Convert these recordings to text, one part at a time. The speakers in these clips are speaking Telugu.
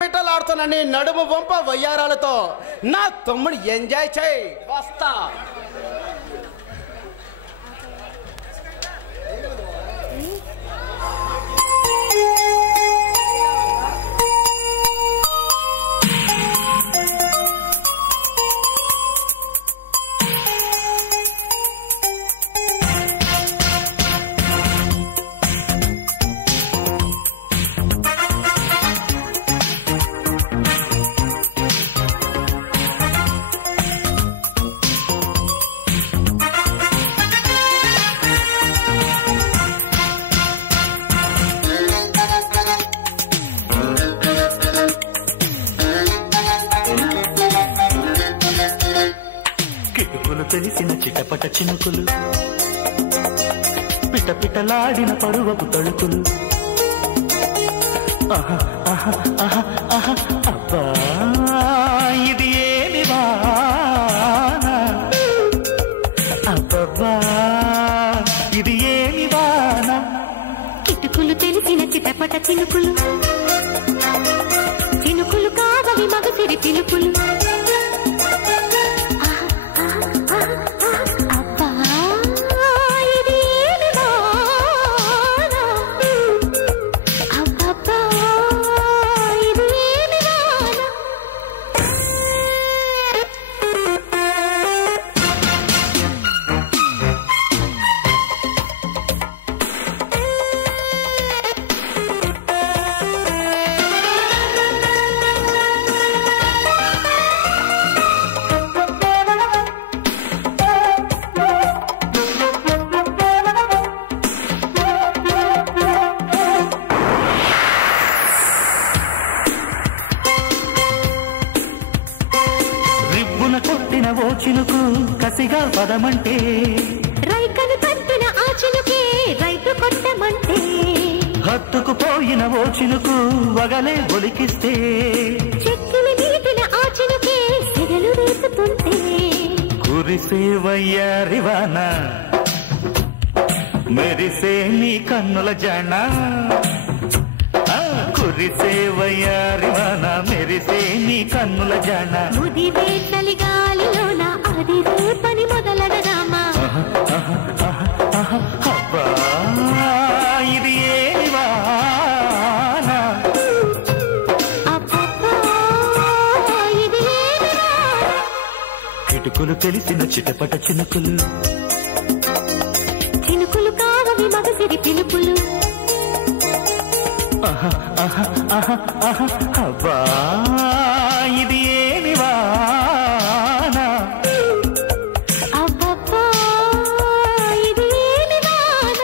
పిట్టలాడుతున్న నడుము వంప వయ్యారాలతో నా తమ్ముడు ఎంజాయ్ చేయి వస్తా. తెలిసిన చిటపట చినుకులు పిట పిటలాడిన పరువపు తడుకులు అబ్బా ఇది ఏమి వాన అబ్బబ్బా ఇది ఏమి వాన కిటుకులు తెలిసిన చిటపట చినుకులు చినుకులు కావలి మగసిరి పిలుపులు కొట్టిన ఓ చినుకు కసిగా పదమంటే రైకను పట్టిన ఆ చినుకే రైతు కొట్టమంటే హత్తుకు పోయిన ఓ చినుకు వగలే ఒలికిస్తే చెక్కులు నీటిన ఆ చినుకే సెగలు రేపుతుంటే కురిసే వయ్యారివాన మెరిసే నీ కన్నుల జన కురిసే వయ్యారివాన మెరిసే నీ కన్నుల జన ముదివే చలిగాలిలోన అది రేపని మొదలడదామా అబ్బా ఇది ఏమి వాన అబ్బబ్బా ఇది ఏమి వాన కిటుకులు తెలిసిన చిటపట చినుకులు చినుకులు కావవి మగసిరి పిలుపులు అబ్బా ఇది ఏమి వాన అబ్బబ్బా ఇది ఏమి వాన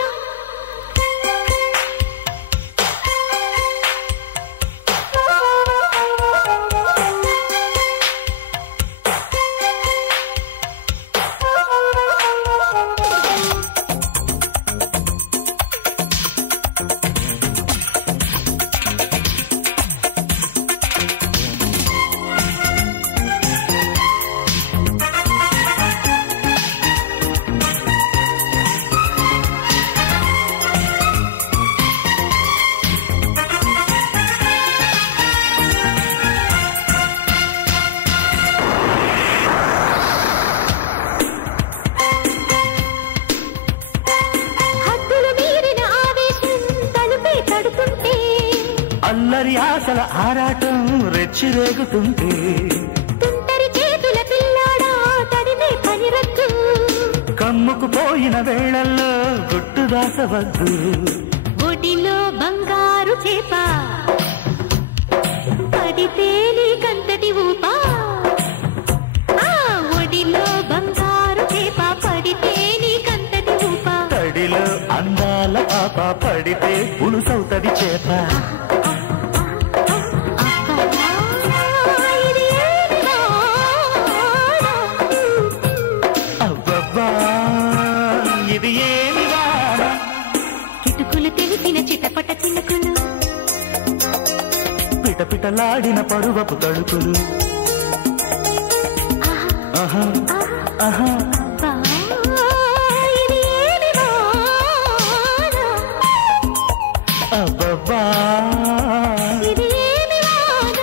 అల్లరి ఆశల ఆరాటం రెచ్చిరేగుతుంటే తుంటరి చేతుల పిల్లాడా తడిమే పనిరద్దు కమ్ముకు పోయిన వేళల్లో గుట్టు దాసవద్దు ఒడిలో బంగారు చేప పడితే నీకంతటి ఊపా ఒడిలో బంగారు చేప పడితే నీకంతటి ఊపా తడిలో అందాల పాప పడితే పులుసవుతది చేప ఇది ఏమి వాన కిటుకులు తెలిసిన చిటపట చినుకులు పిట పిటలాడిన పరువపు తడుకులు ఇది ఏమి వాన అబ్బబ్బా ఇది ఏమి వాన